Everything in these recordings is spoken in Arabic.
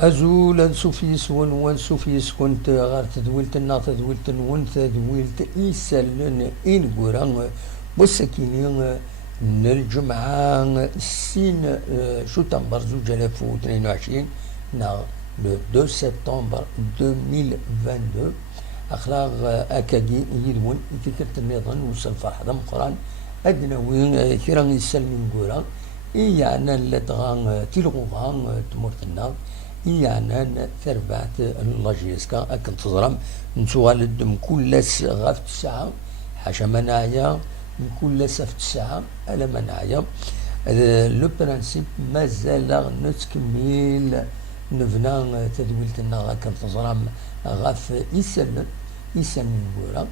أزول سوفيس ون سوفيس كنت غير تدويلت النا تدويلت ون تدويلت إيسالن إن قران بسكينين الجمعة سين شتنبر زوج ألاف واثنين وعشرين نا لو 2 سبتمبر 2022 أخلاق أكاجي يدون يتكرت النظام وصل فرح دم قران أدنى وين كيران يسلمين قران يعني لدغان تلغوغان تمرت النار يعني ثربعت اللاجيسكا أكن تضرم نسوال الدم كل غاف الساعة حاشا منايا كل سفت الساعة ألا منايا لو برانسيب مازال نتكمل نبنى تدويلتنا أكن تضرم غاف يسلم نقولا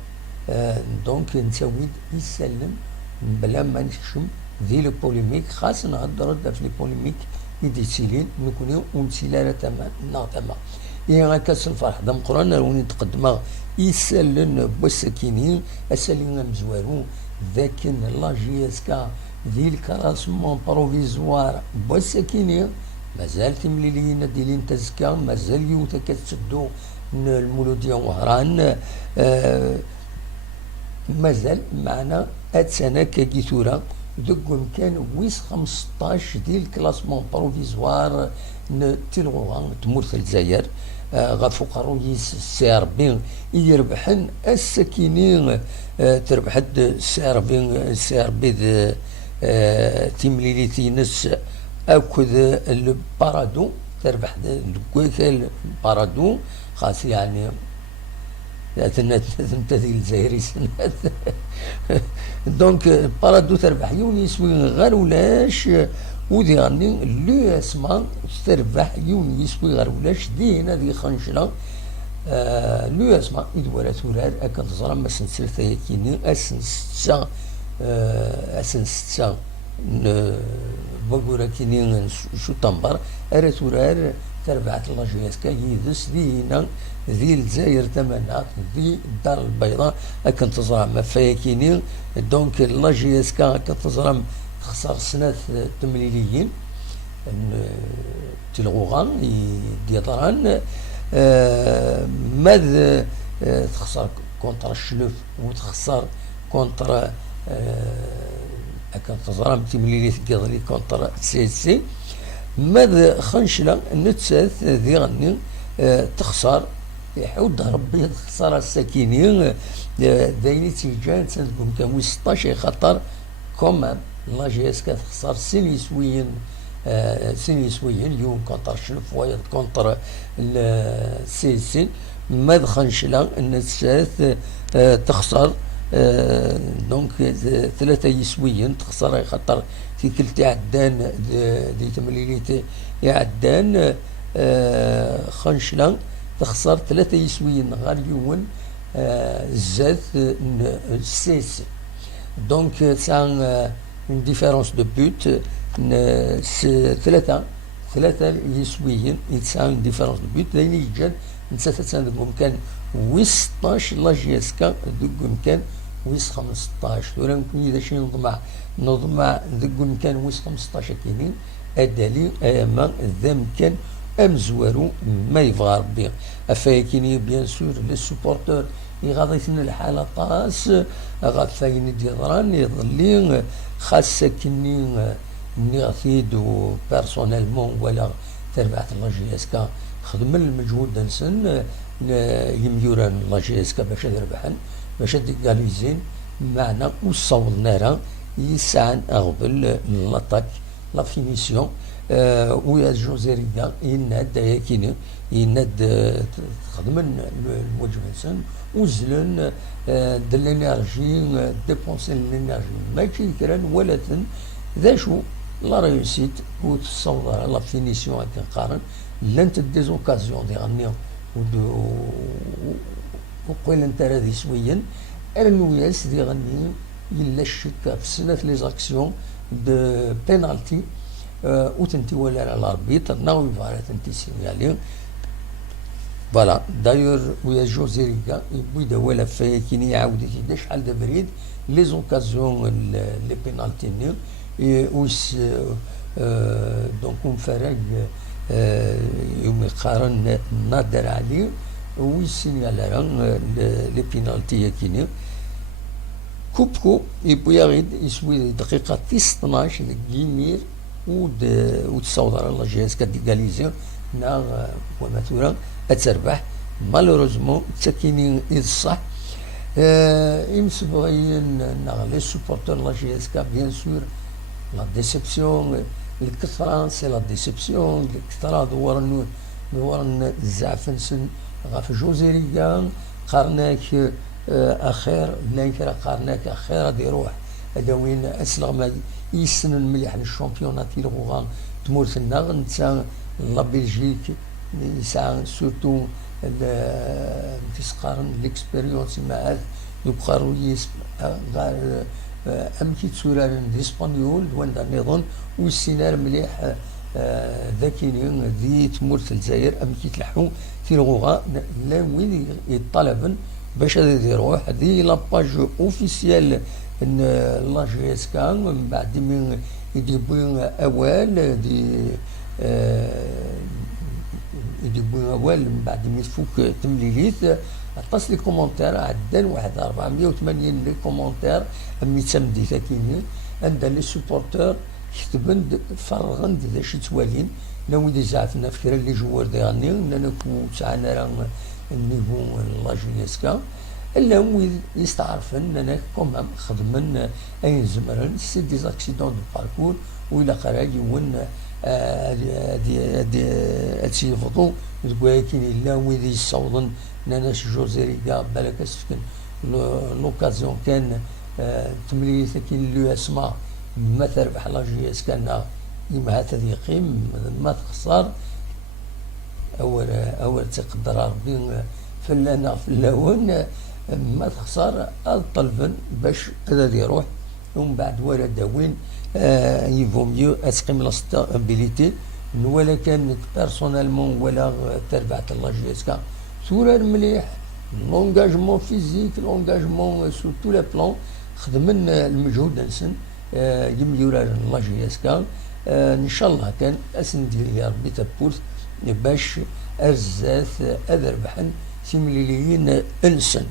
دونك نسويد يسلم بلا ما نكشم ذي البوليميك خاصة نهضر في البوليميك يديسيلين نكوني ونسيلالة تما نغتما إيه كاس الفرح دم قران روني تقدما يسالن بوسكينين أسالين مزوارو ذاكن لاجيسكا ذي الكراسمون بروفيزوار بوسكينين مازال تمليلين ديلين تزكا مازال يوتا كتسدو المولودية وهران مازال معنا هاد سنة كاكيثورا دوك كان ويس 15 ديال الكلاسمون بروفيزوار تلغوها تمورث الجزائر غفوق الرئيس السي ربي يربحن السكينين تربح السي ربي تيمليليتي نس اكد البارادو تربح البارادو خاص يعني تنتهي الجزائري سنات دونك بارادو تربح يوني يسوي غير ولاش ودي غني لو اسما تربح يوني يسوي غير ولاش دي هنا دي خنشله لو اسما يدور تورار اكن تزرم مسن سلسله كيني اسن ستا اسن ستا بقول كيني شو تنبر ارا تورار تربعت الله جياسكا يدس دي هنا ذي الجزائر تمنات ذي الدار البيضاء أكن تزرم فياكيني دونك الله جياسكا أكن تزرم تخسر سنة تمليليين تلغوغان ديطران ماذ تخسر كونتر الشلوف وتخسر كونتر أكن تزرم تمليلي تقضي كونتر سي ماذا خنشلة نتساث ذي غني تخسر يحود ربي خسارة الساكنين دايني تيجان سنتكم كان 16 خطر كومان لا جيسكا تخسر سين يسويين يوم كونتر شلف ويا كونتر السيسين ما دخلش لا النسات تخسر دونك ثلاثة يسويين تخسر خطر في كلتا عدان دي تمليليتي عدان خنشلان تخسر ثلاثة يسويين غير يوم زاد السيس دونك سان اون ديفيرونس دو بوت ثلاثة يسويين سان ديفيرونس دو بوت لين يجان نسات عندكم كان ويس 16 لا جيسكا دوكم كان ويس 15 ولا يمكن إذا شي نضمع دوكم كان ويس 15 كينين أدالي أياما ذم كان أمزوارو ما يبغى ربي أفايكيني بيان سور لي سوبورتور يغاضيتنا الحالة طاس غافاين ديضران يظلين خاصة كني نغثيدو بيرسونيلمون ولا تربعت الله جياسكا خدم المجهود دنسن يميوران الله جياسكا باش يربحن باش ديكاليزين معنا وصول نارا يسعن أغبل لاطاك لا فينيسيون ويا الجزائرية يناد ياكيني يناد تخدم الوجه الانسان وزلن د الانرجي ديبونسي الانرجي ماشي كران ولا ذا شو لا ريوسيت وتصور لا فينيسيون هكا نقارن لانت ديزوكازيون دي غنيو وقيل انت هذه سويا النوياس دي غني يلا الشك في سنة لي زاكسيون دو بينالتي وتنتي ولا على الاربيتر ناوي فارا تنتي سينيالي فوالا دايور ويا الجزائرية يبويدا ولا فيا كيني يعاود يدير شحال د بريد لي زوكازيون لي بينالتي ويس دونك فرق يوم يقارن نادر عليه ويسينيال لي بينالتي كيني كوبكو يبغي يسوي دقيقة 12 كيمير وتصوت على لا جي اس كديكاليزي نا ومثلا تربح مالوروزمون تكيني الصح يمسبغيين نا لي سوبورتور لا جي اس كا بيان سور لا ديسيبسيون الكثرة سي لا ديسيبسيون الكثرة دورن الزعفنسن غاف جوزيريكا قارناك اخير لانكرا قارناك اخير غادي يروح هذا وين اسلغ يسن المليح للشامبيونات تيلغوغا تمورتنا نتا لا بلجيك يسعى سورتو تسقارن ليكسبيريونس مع يبقى غير امكي تسورارن ديسبانيول وين نظن والسينار مليح ذاكينين ذي تمورت الجزائر امكي تلحو تيلغوغا لا وين يطلبن باش هذا يروح هذه لاباج اوفيسيال لا جي اس كا من بعد من يجيبون اوال يجيبون اوال من بعد ما يفوك تمليليت عطاس لي كومونتير عدان واحد 480 لي كومونتير امي تسمدي ثاكيني عند لي سوبورتور كتبن فرغن ذا شي توالين لو دي زعفنا فكرة لي جوار ديالني اننا كو تاعنا راه النيفو لا جي اس كا الا هو يستعرفن اننا كومام خدمن اين زمرن سي دي زاكسيدون دو باركور ولا قراجي ون هادي هادشي يفضو تقول كاين الا ويدي يصوضن ناناش جوزيريكا بالك سكن لوكازيون كان تمليت كاين لو اسماء ما تربح لا جي اس كان يما تضيقيم ما تخسر اول تقدر ربي فلانا فلاون ما تخسر الطلبن باش هذا يروح ومن بعد ولا داوين يفو ميو اسقيم لا ستابيليتي ولا كان بيرسونيلمون ولا تربعت لا جي اس كا سورة مليح لونجاجمون فيزيك لونجاجمون سو تو لي بلون خدمن المجهود نسن يميورا لا جي اس كا ان شاء الله كان اسندير يا ربي تبورت باش ارزات اذربحن سيميليين انسن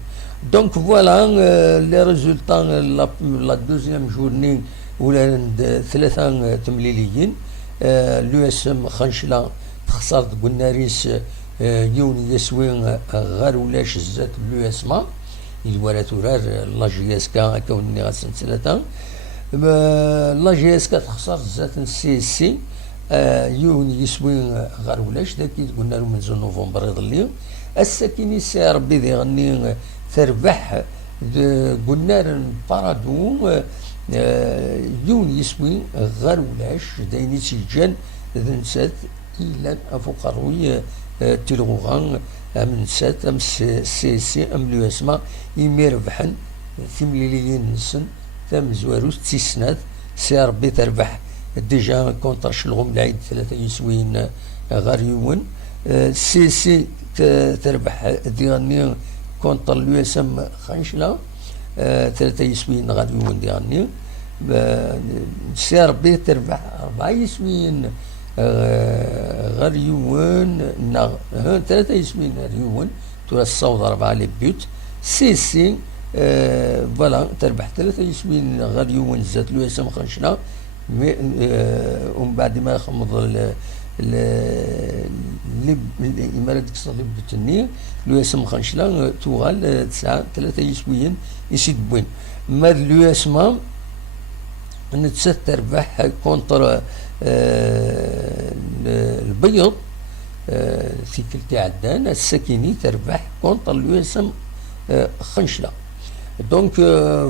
دونك فوالا لي ريزولطا لا دوزيام جورني ولا ثلاثه تمليليين لو اس ام خنشله خسرت قلنا ريس يون يسوي غير ولاش زات لو اس ما الولا تورار لا جي اس كا كوني غاسن ثلاثه لا جي اس كا تخسر زات سي سي يون يسوي غير ولاش داك قلنا له من زون نوفمبر يظلي الساكيني سي ربي ذي غني تربح قلنا بارادو يون يسوي غير ولاش دايني تيجان ذنسات إلا أفوق الروي تلغوغان من سات أم سي سي أم لو اسما يمي ربحن ثمليليين نسن ثم زواروس تيسنات سي ربي تربح ديجا كونطاش لغم العيد ثلاثة يسوين غير يون سي سي تربح ديغني كونطر لو اس ام خنشلا ثلاثة يسوين غير يون ديغني سي ربي تربح 4 يسوين غير يون ثلاثة يسمين غير يون ترى الصوت 4 لي بيوت سي سي فوالا تربح 3 يسمين غير يون زات لو اسم خنشنا ومن بعد ما يخمض الإمارات ديك الصالة بتني لو اسم خنشنا توغال 3 يسوين يسيد بوين ماد لو اسم نتسات تربح كونتر البيض في كلتي عدان السكيني تربح كونتر لو اسم خنشله دونك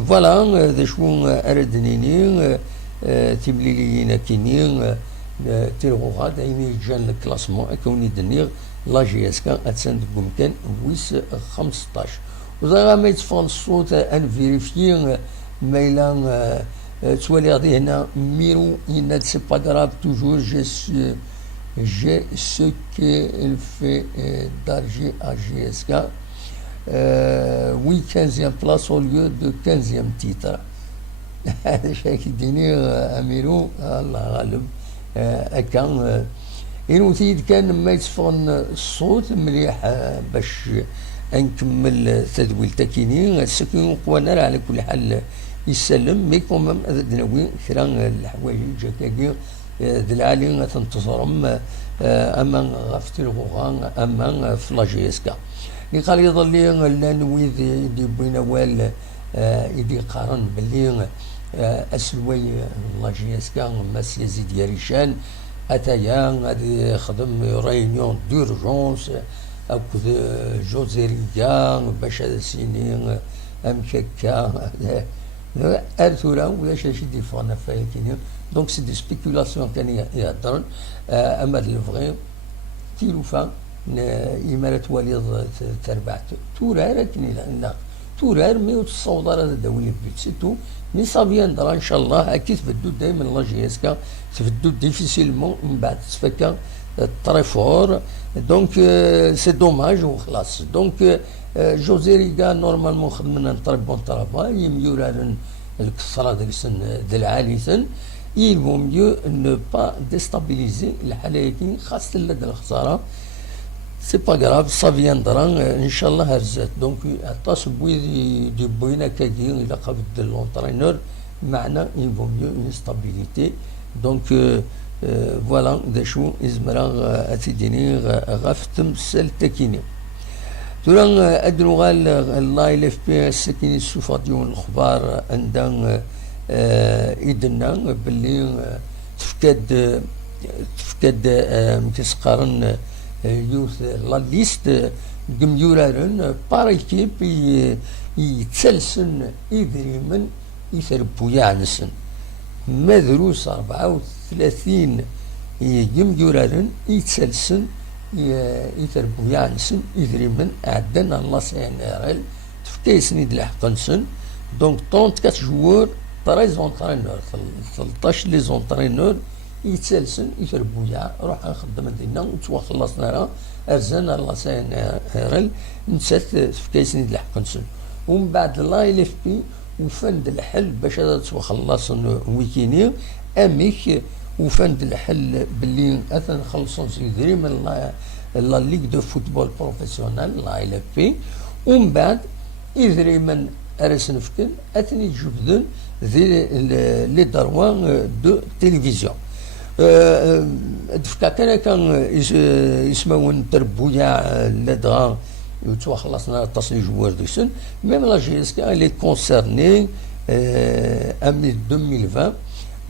فوالا ذا شو اردنيني تبليليين كينين تيرغوغا دايما جان الكلاسمون كوني دنيغ لا جي اس كا اتسند كان ويس 15 وزا ما يتفون الصوت ان فيريفيين ميلان تولي غادي هنا ميرو il سي با غراف توجور j'ai ce qu'il fait d'Alger à GSK oui 15e place au lieu de 15e titre هذا شيء كيديني اميرو الله غالب هكا إنوثيد كان ما يتصفغن الصوت مليح باش نكمل تدويل تكيني السكين قوانا على كل حال يسلم مي كومام دناوي كرا الحوايج الجاكاكي ذي العالي تنتصرم اما غفت الغوغان اما فلاجيسكا اللي قال يظل لي نوي دي بوينا وال يدي قارن باللي اسلوي لاجيسكا ماس يزيد يريشان اتايا غادي يخدم ريونيون دورجونس اكد جوزيريا باش سيني امكاكا ارثورا ولا شي دي فانا فايكين دونك سي دي سبيكولاسيون كان يهضر اما الفغي تيلوفا إمارة وليض تربعت تورار كني لأن تورار مي تصوض على دولي البيت سيتو مي صابيان درا إن شاء الله أكيد تبدو دايما لا جي اس كا تبدو ديفيسيلمون من بعد تفكا تري فور دونك سي دوماج وخلاص دونك جوزي ريغا نورمالمون خدمنا تري بون طرافاي يميوران الكسرة ديال السن ديال العالي il vaut mieux ne pas déstabiliser الحلايكين خاصة لدى الخسارة سي با غراف سا فياندرا ان شاء الله هرزات دونك عطاس بوي دي بوينا كاكي الى قابل لونترينور معنا il vaut mieux une stabilité دونك فوالا دا شو ازمرا اتيديني غاف تمثل تكيني تورا ادنو غال الله الا في السكيني السوفا ديون الاخبار عندنا إدنا باللي تفكاد متسقارن يوث لا ليست جميورارن بار ايكيب يتسلسن إذريمن يثربو يعنسن مدروس 34 جميورارن يتسلسن يثربو يعنسن إذريمن عدنا الله سينارل تفكيسني دلحقنسن دونك 34 جوار 13 زونترينور 13 لي زونترينور يتسلسن يتربويا روح نخدم دينا وتوخلصنا راه ارزانا الله سينارل نسات في كايسني الحقنسن ومن بعد لا ال اف بي وفند الحل باش توخلصن ويكيني اميك وفند الحل باللي اثن نخلصون سيدري من لا ليغ دو فوتبول بروفيسيونال لا ال اف بي ومن بعد يدري من ارسن فكن اثني جبدن ذي لي دروان دو تيليفزيون دفكا كان يسمون تربويا لدغا يتوخلصنا تصنيع جوار ديسن ميم لا جي اس كا لي كونسيرني امي 2020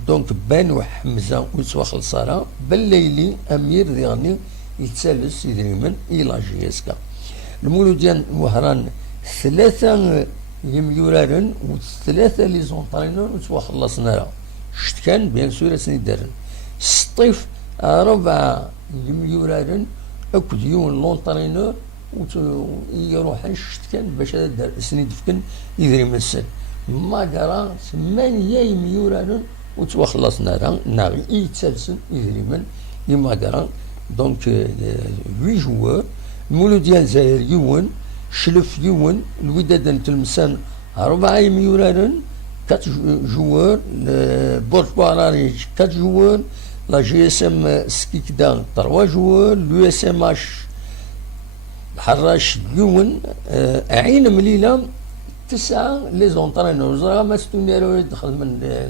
دونك بانو حمزه وتوخلص راه بالليلي امير ديالني يتسالس يدريمن الى جي اس كا المولود ديال وهران ثلاثه يميورارن وثلاثه لي زونطرينور وتوخلصنا راه شت كان بيان سور اسني دارن سطيف 4 يميورارن اكد يون لونطرينور يروح شت كان باش دار سنيد فكن يدري مسن ما قرا 8 يميورارن وتوخلصنا راه ناغي يتسلسل يدري من يما قرا دونك 8 جوار المولود ديال الجزائر يون شلف يون الوداد تلمسان 4 يميورارن 4 جوار بورت باراريج 4 جوار لا جي اس ام سكيكدا 3 جوار لو اس ام اش الحراش يون عين مليله 9 لي زونطرينور زرا ما ستونيرو يدخل من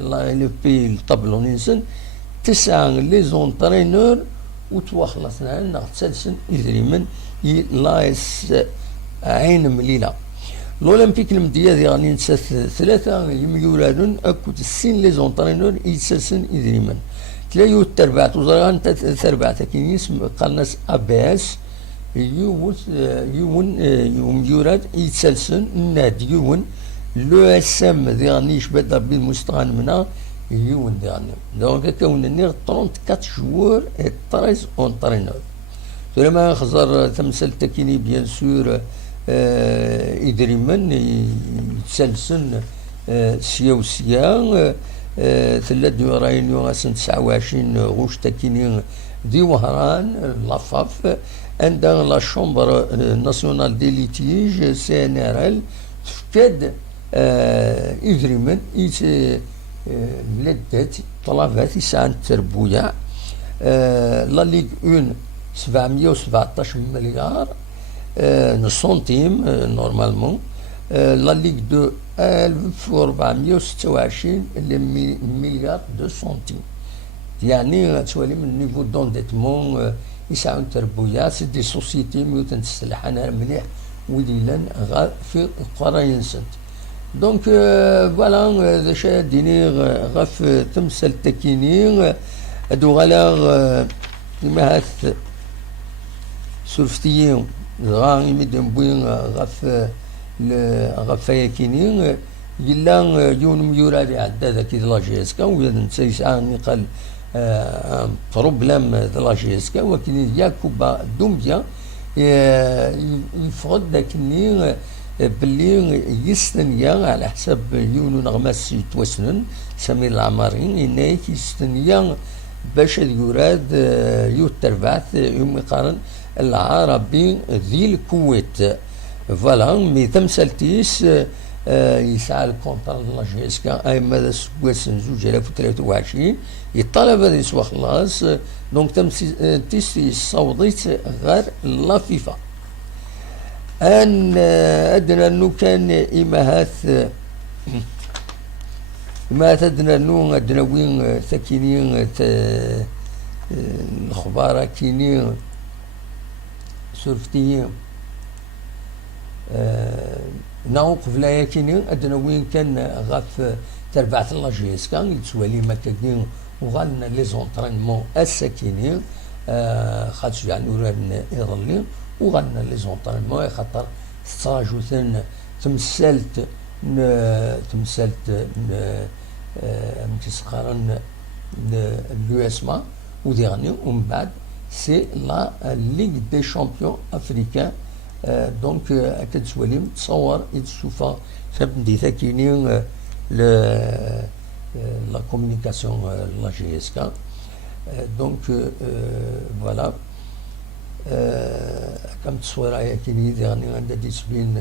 لا بي الطبلو ننسن 9 لي زونطرينور وتوخلصنا لنا تسلسن يدري من لايس عين مليله الاولمبيك المديه دي غادي نسات 3 يميولادون اكد 6 لي زونطرينور يتسلسن يدري من تلايو تربعت وزرا انت تربعت كاين اسم قناص اباس يون يوراد يتسلسن نادي يون لو اس ام ديالني شبه ربي المستعان منا يون ديالني دونك كونني 34 جوار 13 اونترينور لما خزر تمثل تكيني بيان سور يدري من يتسلسن سيا وسيا ثلاث راينيو 29 غوش تكيني دي وهران لافاف عندنا لا شومبر ناسيونال دي ليتيج سي ان ار ال تفكاد ايفريمن بلادات طلبات يسعى التربويا لا ليغ 1 717 مليار سنتيم نورمالمون. لا ليغ 2 1426 مليار دو سنتيم. يعني تولي من نيفو دونديتمون يسعون تربويا سي دي سوسيتي ميوتن تسلح انا مليح ويدي لان في القرى ينسنت. دونك فوالا ذا شا ديني غاف تمثل تكيني ادو غالا مهات سلفتيين غا يمدن بوين غاف يكيني يلا يون ميورا عدا ذاك لاجيسكا ويا نسيسا نقال بروبليم لاجيسكا ولكن ياكوبا دومبيا يفرض ذاك باللي يستنيا على حسب يونو نغماس يتوسنن سمير العماري إنايك يستنيا باش يراد يتربعث يوم يقارن العربي ذي الكويت. فوالا مي تمثلتيس يسعى الكونتر لاجيسكا اي ماذا سواسن 2023 يطالب هذا يسوى خلاص. دونك تمثلتيس يصوضيت غير لا فيفا ان ادنى انه كان امهات ادنى انه ادنى وين ساكنين الخبارة كينين سورفتيين ناو قبل كينين ادنى وين كان غاف تربعت لاجيسكا يتسوالي مكاكين وغالنا لي زونطرينمون الساكنين خاطش يعني وران يظلين وغالنا لي زونطرينمون خاطر ستراجوثن تمثلت متسقارن لو اسما وديرني ومن بعد سي لا ليغ دي شامبيون افريكان. دونك كتسوالي تصور يتشوفها تبدي ثاكيني لا كومونيكاسيون لا جي اس كا. دونك فوالا كم تصوير هي كيني ديرني عندها ديسبين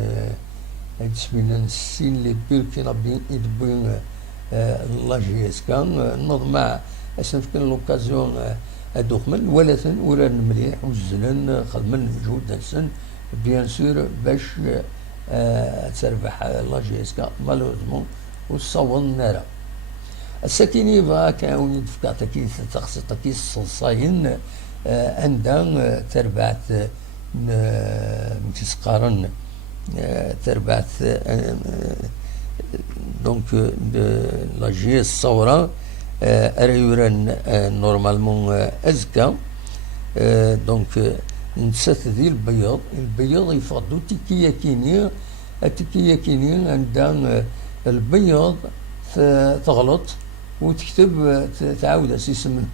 السين لي بيركينا بين يدبين لا جي اس كا نضمع اسن كان لوكازيون ادوخمن ولكن وران مليح وزلن خدمن مجهود دسن بيان سور باش تربح لا جي اس كا مالوزمون وصون نارا السكيني فا كاوني دفكا تكيس تخص تكيس صلصاين عندها تربعت متسقارن تربعت دونك لا جي الصورة ريوران نورمالمون ازكا. دونك نسات ذي البياض يفضو تيكيا كيني التيكيا كيني عندها البياض تغلط وتكتب تعاود اسم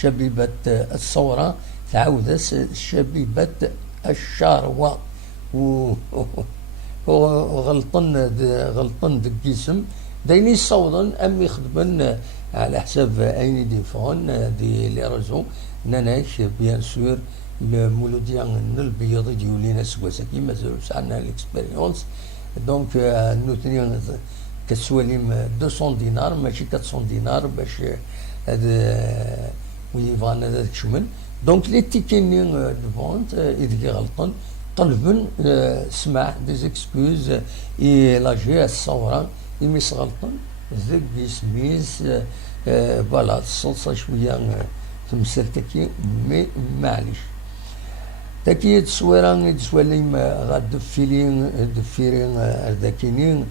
شبيبة الثورة تعاود شبيبة الشاروة وغلطن ديك الجسم دايني صوضن ام يخدمن على حساب ايني دي فون دي لي ريزو ناناش بيان سور المولوديا البيض ديولينا سواساكي مازالو سعنا ليكسبيريونس. دونك نوتني كتسواليم 200 دينار ماشي 400 دينار باش هاد ويفان هذا تشمل. دونك لي تيكيني دو فونت اذا غلطن طلبن سماح دي زيكسكوز اي لا جي الصورة يميس غلطن ذاك يسميس فوالا الصلصة شوية تمثل تاكي مي معليش تاكي تصويرا تسواليم غاد دفيرين ذاكينين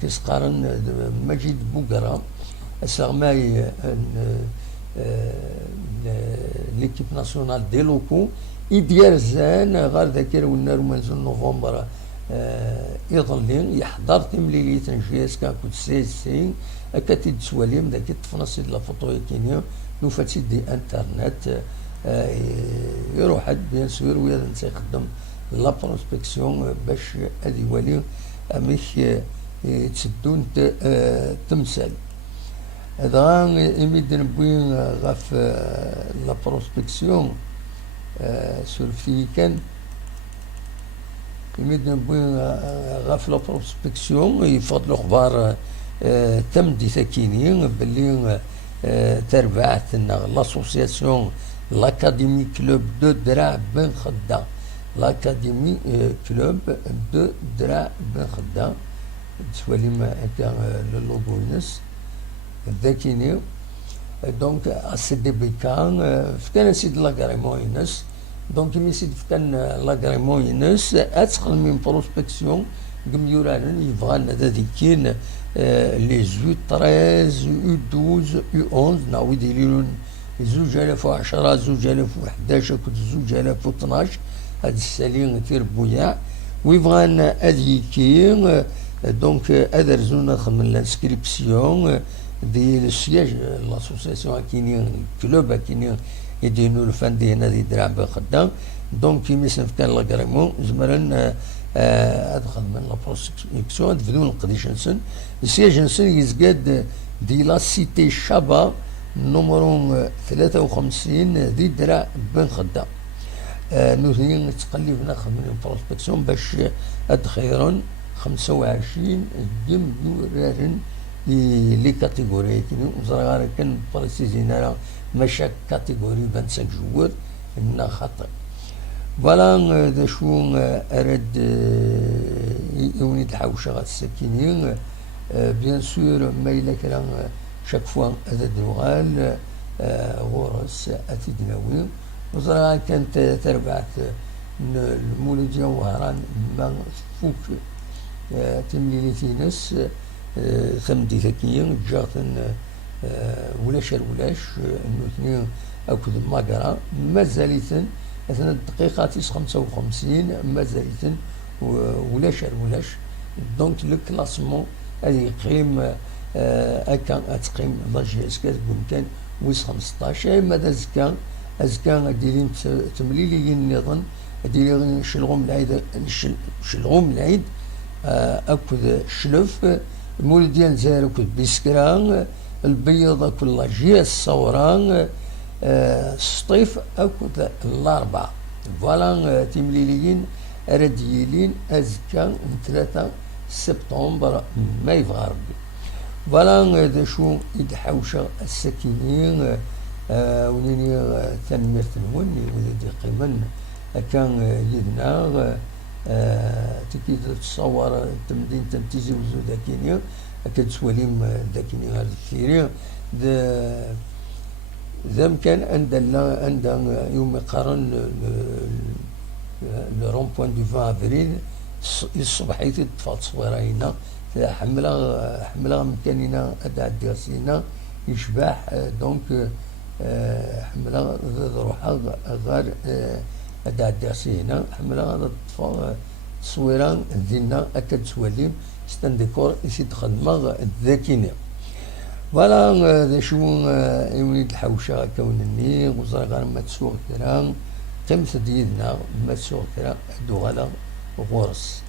كيسقارن مجيد بوكرا اسغماي ليكيب ناسيونال دي لوكو يدير زان غير ذاكر ونار منزل نوفمبر يظلين يحضر تمليلي تنجيس كان كنت سيسين اكاتي تسواليم ذاك تفنصي لا فوتو كينيا نوفاتي دي انترنت يروح حد بيان سور ويا نتا يخدم لا بروسبكسيون باش هادي والي اميش تسدون تمثال هذا يمد نبوي غاف لا بروسبكسيون سورفي كان يمد نبوي غاف لا بروسبكسيون يفضلوا اخبار تمدي ثكيني باللي تربعتنا لاسوسياسيون لاكاديمي كلوب دو دراع بن خدام، لاكاديمي كلوب دو دراع بن خدام تولي ما هكا للوغوينس ذاكيني. دونك اسيدي بيكان فكان سيد لاكاريموينس، دونك مي سيد فكان لاكاريموينس اتخل من بروسبكسيون قميوران يبغان ذاكين لي زو 13 يو 12 يو 11 نعاود يديرون 2010 2011 كنت 2012 هاد السالين تير بويا ويبغان اديكي. دونك ادرزونا خمن لانسكريبسيون دي السياج لاسوسياسيون كينين كلوب كينين يدينو الفن دي هنا دي درع بخدام. دونك كيميسن كان لاكريمون زمرن ادخل من لابروسكسيون بدون القديشنسن السياجنسن يزقاد دي لا سيتي شابا نمرو 53 دي درع بن خدام. نوثين تقلبنا من البروسبكسيون باش ادخيرون 25 دم يورارن لي كاتيجوري كينو زرغار كان بريسيزين على مشاك كاتيجوري 25 جوار إنها خطأ. فوالا دا شو أرد يوني الحوشة غات السكينين بيان سور ما إلا كان شاك فوا هذا دوغال غورس أتدناوي وزرغار كانت تربعت المولودية وهران ما فوق تمليلي تينس ثمدي ثكيين جاتن ولاش انه اثنين اكد ماقرا مازاليتن اثناء الدقيقة 55 مازاليتن ولاش. دونك لو كلاسمون هذه يقيم اكان اتقيم لاجي اسكات بمكان ويس 15 ماذا زكان ازكان ديرين تمليلي النظام ديرين شلغوم العيد اكد شلف مولديان زار اكد بسكران البيض اكد لاجي الصوران سطيف اكد الاربعة. فوالا تمليليين رديلين ازكان 3 سبتمبر ما يبغى ربي. فوالا دا شو يدحوشا السكينين ونيني تنمير تنوني وذي قيمن كان يدنا تكيد تصور تمدين تمتيزي وزو داكينيا أكد سواليم داكينيا هذا الثيري ذا مكان عندنا يوم يقارن لو رون بوان دو 20 افريل الصبحيت تفاط صويرينا حملها مكاننا أداء الدرسينا يشبح دونك حملها روحها غير أداء الدرسينا حملها تصويران دينا أكد سواليم ستان ديكور يسيد خدمة الذاكينة. فوالا ذا شو يوليد الحوشة كونني وزار غير ما تسوق كرا قيمة ديدنا ما تسوق كرا دوغالا غورس.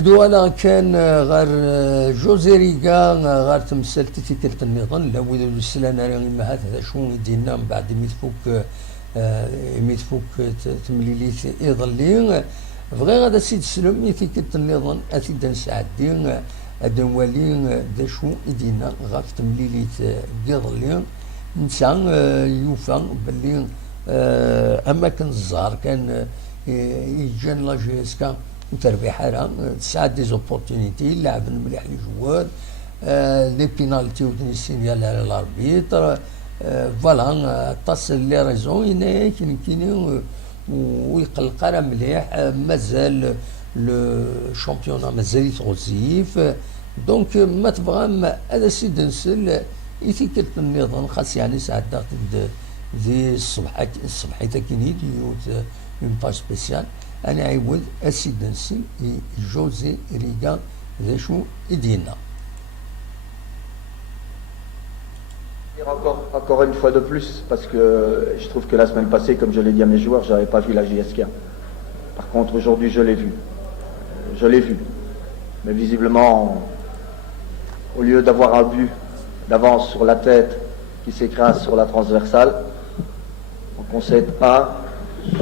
دولا كان غير جوزيريكا غير تمثلت تيكلت النظام لا ولد السلانة ما هذا شو يدينا من بعد ميتفوك تمليليت يظلين بغي غادا سيد سلم تيكلت النظام أتيدا نسعدين هذا نولي ذا شو يدينا غاف تمليليت قضلي نسى يوفى باللي اماكن الزهر كان يجان لا جي اس كا وتربيح راه ساعات دي زوبورتونيتي لعب مليح الجوار لي بينالتي وتنسينيال على الاربيتر فوالا تصل لي ريزون هنا كاين ويقلق راه مليح مازال لو شامبيونا مازال يتغزيف دونك ما تبغى هذا سيد نسل يتيكت النظام خاص يعني ساعات ذي الصبحيت كاين يوت اون باج سبيسيال انا عيود اسيد نسل جوزي ريغا ذا شو يدينا. Encore une fois de plus, parce que je trouve que la semaine passée, comme je l'ai dit à mes joueurs, je n'avais pas vu la JSK. Par contre, aujourd'hui, je l'ai vu. Je l'ai vu. Mais visiblement, au lieu d'avoir un but d'avance sur la tête qui s'écrase sur la transversale, on concède pas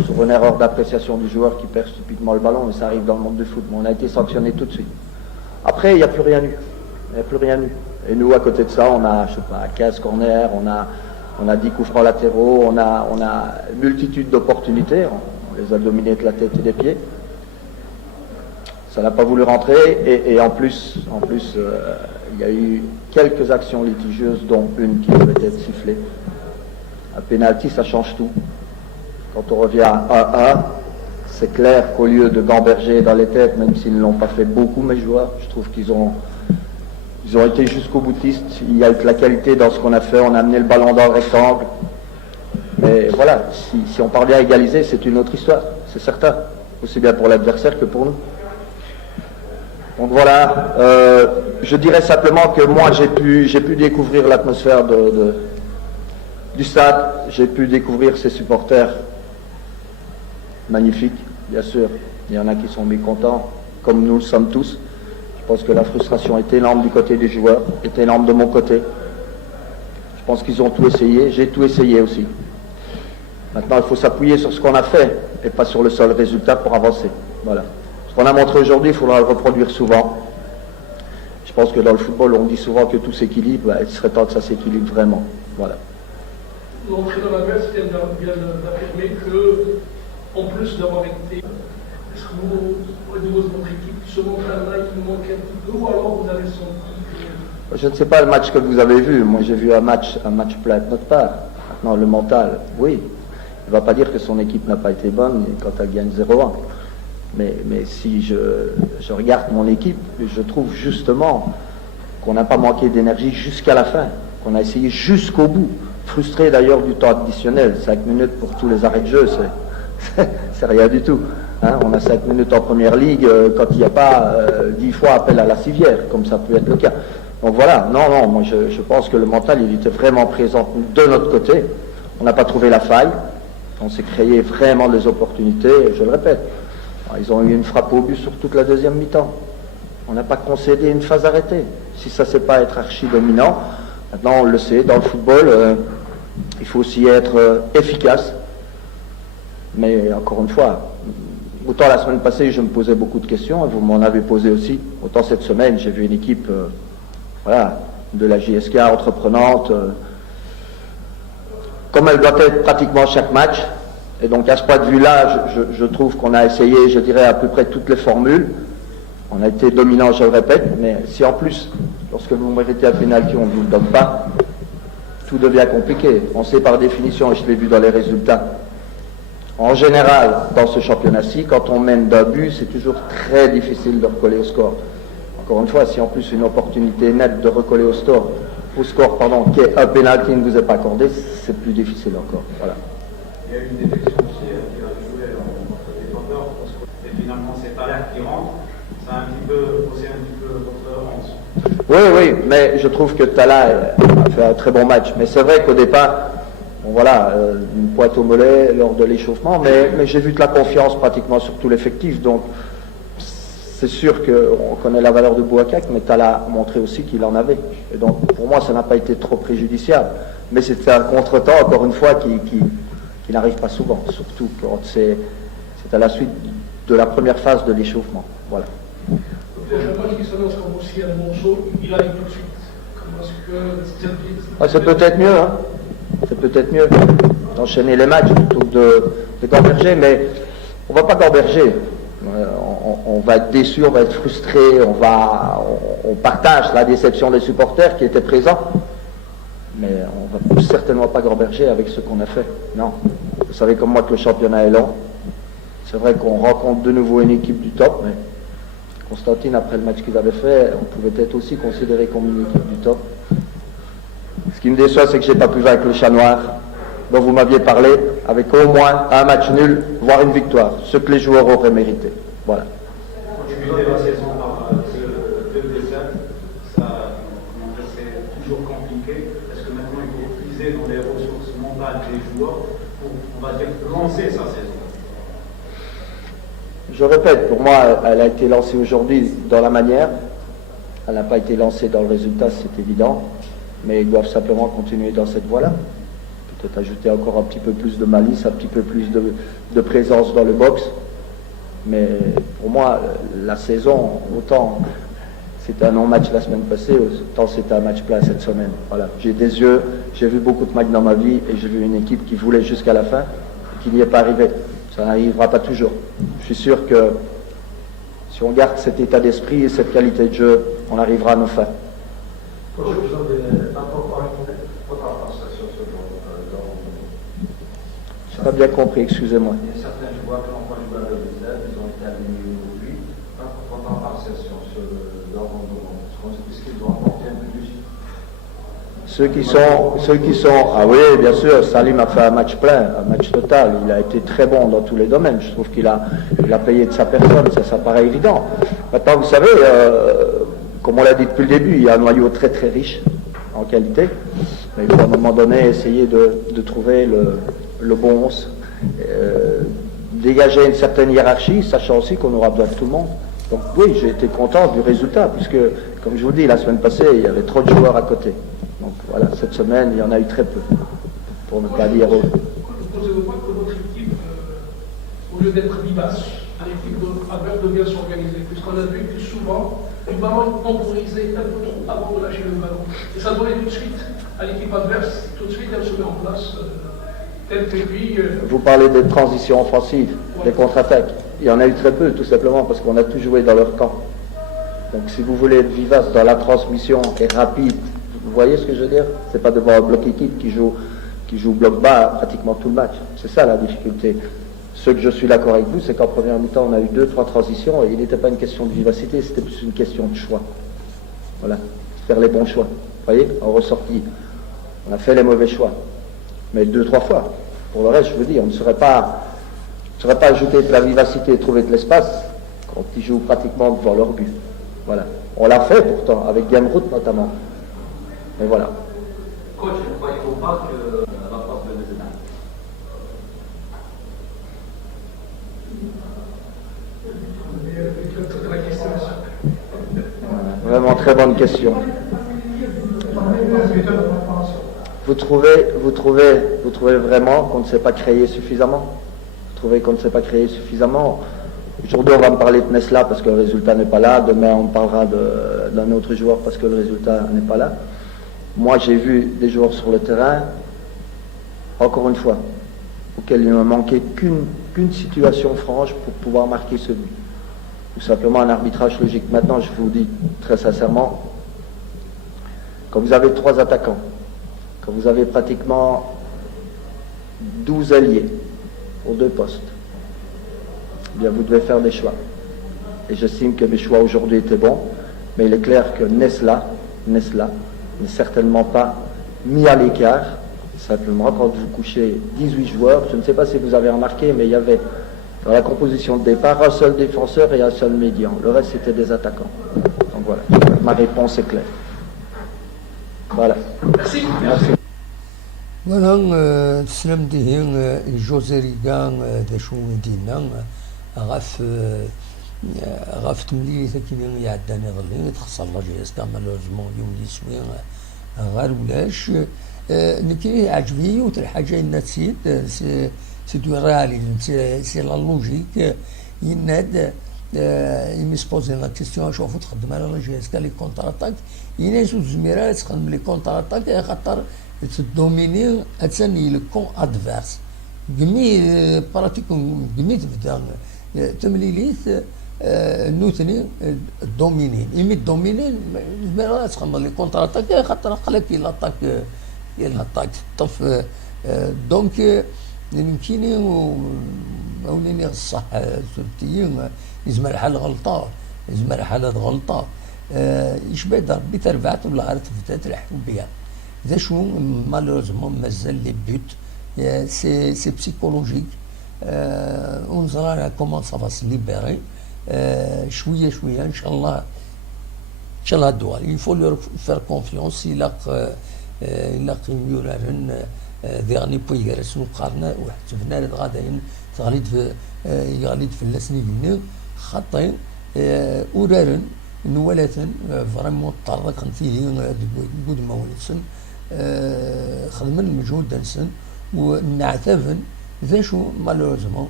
sur une erreur d'appréciation du joueur qui perd stupidement le ballon, et ça arrive dans le monde du foot. Mais on a été sanctionné tout de suite. Après, il n'y a plus rien eu. Il n'y a plus rien eu. Et nous, à côté de ça, on a, je sais pas, 15 corners, on a 10 coups francs latéraux, on a une multitude d'opportunités. On les a dominés de la tête et des pieds. Ça n'a pas voulu rentrer. Et en plus, il y a eu quelques actions litigieuses, dont une qui devait être sifflée. Un pénalty, ça change tout. Quand on revient à 1-1, c'est clair qu'au lieu de gamberger dans les têtes, même s'ils ne l'ont pas fait beaucoup, mes joueurs, je trouve qu'ils ont été jusqu'au boutiste. Il y a eu de la qualité dans ce qu'on a fait. On a amené le ballon dans le rectangle. Mais voilà, si on parvient à égaliser, c'est une autre histoire, c'est certain. Aussi bien pour l'adversaire que pour nous. Donc voilà, je dirais simplement que moi j'ai pu découvrir l'atmosphère du stade. J'ai pu découvrir ses supporters magnifiques, bien sûr. Il y en a qui sont mécontents, comme nous le sommes tous. Je pense que la frustration est énorme du côté des joueurs, est énorme de mon côté. Je pense qu'ils ont tout essayé, j'ai tout essayé aussi. Maintenant, il faut s'appuyer sur ce qu'on a fait et pas sur le seul résultat pour avancer. Voilà. Ce qu'on a montré aujourd'hui, il faudra le reproduire souvent. Je pense que dans le football, on dit souvent que tout s'équilibre. Il serait temps que ça s'équilibre vraiment. Voilà. L'entraîneur adverse vient d'affirmer que, en plus d'avoir été, est-ce que vous, au niveau de votre équipe, ce mental-là, il manque un petit peu, ou alors vous avez senti que... Je ne sais pas le match que vous avez vu. Moi, j'ai vu un match plat de notre part. Maintenant, le mental, oui. Il ne va pas dire que son équipe n'a pas été bonne quand elle gagne 0-1. Mais si je regarde mon équipe, je trouve justement qu'on n'a pas manqué d'énergie jusqu'à la fin, qu'on a essayé jusqu'au bout. Frustré d'ailleurs du temps additionnel. 5 minutes pour tous les arrêts de jeu, c'est rien du tout. Hein, on a 5 minutes en première ligue quand il n'y a pas 10 fois appel à la civière, comme ça peut être le cas. Donc voilà, non, moi je pense que le mental, il était vraiment présent de notre côté. On n'a pas trouvé la faille. On s'est créé vraiment des opportunités, et je le répète. Ils ont eu une frappe au but sur toute la deuxième mi-temps. On n'a pas concédé une phase arrêtée. Si ça ne sait pas être archi-dominant, maintenant on le sait, dans le football, il faut aussi être efficace. Mais encore une fois, autant la semaine passée, je me posais beaucoup de questions, et vous m'en avez posé aussi. Autant cette semaine, j'ai vu une équipe de la JSK entreprenante, comme elle doit être pratiquement chaque match. Et donc à ce point de vue-là, je trouve qu'on a essayé, je dirais, à peu près toutes les formules. On a été dominant, je le répète, mais si en plus, lorsque vous méritez un pénalty, on ne vous le donne pas, tout devient compliqué. On sait par définition, et je l'ai vu dans les résultats, en général, dans ce championnat-ci, quand on mène d'un but, c'est toujours très difficile de recoller au score. Encore une fois, si en plus une opportunité nette de recoller au score, qui est un pénalty ne vous est pas accordé, c'est plus difficile encore. Voilà. Il y a eu une défection aussi qui a joué entre défenseurs, et finalement c'est Thaler qui rentre, ça a un petit peu posé votre 11. Oui, mais je trouve que Thaler a fait un très bon match. Mais c'est vrai qu'au départ, une pointe au mollet lors de l'échauffement, mais j'ai vu de la confiance pratiquement sur tout l'effectif. Donc c'est sûr qu'on connaît la valeur de Bouakak, mais Thaler a montré aussi qu'il en avait. Et donc pour moi, ça n'a pas été trop préjudiciable. Mais c'était un contretemps, encore une fois, qui n'arrive pas souvent, surtout quand c'est à la suite de la première phase de l'échauffement. Voilà. Le match qui s'annonce comme aussi un morceau, il arrive tout de suite. Comment est-ce que C'est peut-être mieux, hein. C'est peut-être mieux d'enchaîner les matchs plutôt que de gamberger, mais on va pas gamberger. On va être déçu, on va être frustré, on partage la déception des supporters qui étaient présents, mais on va certainement pas gamberger avec ce qu'on a fait. Non. Vous savez comme moi que le championnat est long. C'est vrai qu'on rencontre de nouveau une équipe du top, mais Constantine, après le match qu'ils avaient fait, on pouvait être aussi considéré comme une équipe du top. Ce qui me déçoit, c'est que j'ai pas pu vaincre le Chat Noir, dont vous m'aviez parlé, avec au moins un match nul, voire une victoire, ce que les joueurs auraient mérité. Voilà. Quand tu débutais la saison par deux défaites, c'est toujours compliqué. Est-ce que maintenant il faut puiser dans les ressources mentales des joueurs pour, on va dire, lancer sa saison? Je répète, pour moi, elle a été lancée aujourd'hui dans la manière. Elle n'a pas été lancée dans le résultat, c'est évident. Mais ils doivent simplement continuer dans cette voie-là. Peut-être ajouter encore un petit peu plus de malice, un petit peu plus de présence dans le box. Mais pour moi, la saison, autant c'était un non-match la semaine passée, autant c'était un match plein cette semaine. Voilà. J'ai des yeux, j'ai vu beaucoup de matchs dans ma vie et j'ai vu une équipe qui voulait jusqu'à la fin et qui n'y est pas arrivée. Ça n'arrivera pas toujours. Je suis sûr que si on garde cet état d'esprit et cette qualité de jeu, on arrivera à nos fins. Coach, vous avez un peu votre appréciation sur Je n'ai pas bien compris, excusez-moi. Il y a certains joueurs qui n'ont pas joué avec les aides, ils ont été alignés aujourd'hui. Votre appréciation sur leur rendement, est-ce qu'ils doivent apporter un plus? Ceux qui sont, ah oui, bien sûr, Salim a fait un match plein, un match total. Il a été très bon dans tous les domaines. Je trouve qu'il a payé de sa personne, ça paraît évident. Maintenant, vous savez, comme on l'a dit depuis le début, il y a un noyau très très riche en qualité. Mais il faut à un moment donné essayer de trouver le bon 11. Dégager une certaine hiérarchie, sachant aussi qu'on aura besoin de tout le monde. Donc oui, j'ai été content du résultat, puisque, comme je vous dis, la semaine passée, il y avait trop de joueurs à côté. Donc voilà, cette semaine, il y en a eu très peu, pour ne pas dire... Ne pensez-vous pas que votre équipe, au lieu d'être vivace, l'équipe adverse de bien s'organiser, puisqu'on a vu que souvent, le ballon temporisait un peu trop avant de lâcher le ballon. Et ça donnait tout de suite à l'équipe adverse, tout de suite elle se met en place, tel que lui... Vous parlez de transition offensive, des contre-attaques. Il y en a eu très peu, tout simplement, parce qu'on a tout joué dans leur camp. Donc si vous voulez être vivace dans la transmission et rapide, vous voyez ce que je veux dire? C'est pas devant un bloc équipe qui joue bloc bas pratiquement tout le match. C'est ça la difficulté. Ce que je suis d'accord avec vous, c'est qu'en première mi-temps, on a eu 2-3 transitions et il n'était pas une question de vivacité, c'était plus une question de choix. Voilà, faire les bons choix. Vous voyez, en ressortie, on a fait les mauvais choix. Mais 2-3 fois. Pour le reste, je vous dis, on ne saurait pas ajouter de la vivacité et trouver de l'espace quand ils jouent pratiquement devant leur but. Voilà. On l'a fait pourtant, avec Gamroot notamment. Mais voilà. Coach, ne croyez-vous pas que la force de Benzema? Vraiment très bonne question. Vous trouvez vraiment qu'on ne s'est pas créé suffisamment? Vous trouvez qu'on ne s'est pas créé suffisamment? Aujourd'hui, on va me parler de Nesla parce que le résultat n'est pas là. Demain, on parlera d'un autre joueur parce que le résultat n'est pas là. Moi, j'ai vu des joueurs sur le terrain, encore une fois, auxquels il ne me manquait qu'une situation franche pour pouvoir marquer ce but. Ou simplement un arbitrage logique. Maintenant, je vous dis très sincèrement, quand vous avez 3 attaquants, quand vous avez pratiquement 12 alliés pour 2 postes, eh bien vous devez faire des choix. Et j'estime que mes choix aujourd'hui étaient bons, mais il est clair que Nesla n'est certainement pas mis à l'écart. Simplement, quand vous couchez 18 joueurs, je ne sais pas si vous avez remarqué, mais il y avait dans la composition de départ un seul défenseur et un seul médian. Le reste, c'était des attaquants. Donc voilà, ma réponse est claire. Voilà. Merci. Voilà, تسلمتي جوزي ريغان داشو دينا غاف تمليلي كيما يعداني غلي تخسر لاجيس كاع مالوزمون اليوم اللي سوين غير ولاش نكي عجبني وتر حاجه سي دو رالي سي لا لوجيك يناد يمي سبوزي لا كيستيون شوفوا تخدم على لا جي اس كا لي كونتر اتاك يناس الزميره تخدم لي كونتر اتاك خاطر تدوميني اتساني لو كون ادفيرس قمي براتيكوم قمي تبدا تمليليت نوثني دومينين يمي دومينين الزميره تخدم لي كونتر اتاك خاطر قلق لاطاك طف دونك يمكنني ونيني الصح سلطيين يزمر حال غلطة يزمر حالات غلطة يشبه ربي تربعت ولا عرفت فتات الحكم بها ذا شو مالوزمون مازال لي بوت سي بسيكولوجيك ونزرع كومون سافا سي ليبيري شوية شوية ان شاء الله الدوال يفو لور فير كونفيونس إلا يورارن ديغني بوي يرسو قارنا وحتفنا غاداين يغليد في اللسنين خاطين ورارن نوالاتن فريمون طرق نتيلي قد ما ولسن خدمن المجهود دانسن ونعتبن ذا شو مالوزمون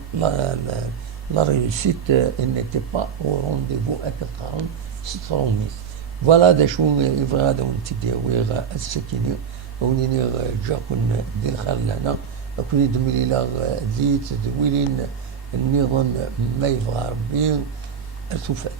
لا ريوسيت نيتي با او رونديفو اكثر ستروميس فوالا ذا شو يبغى هذا ونتيدي ويغا السكيني ونيني جاكون دير خير لهنا كل يدملي لا زيت دويلين النظام ما يبغى ربي ارتفاع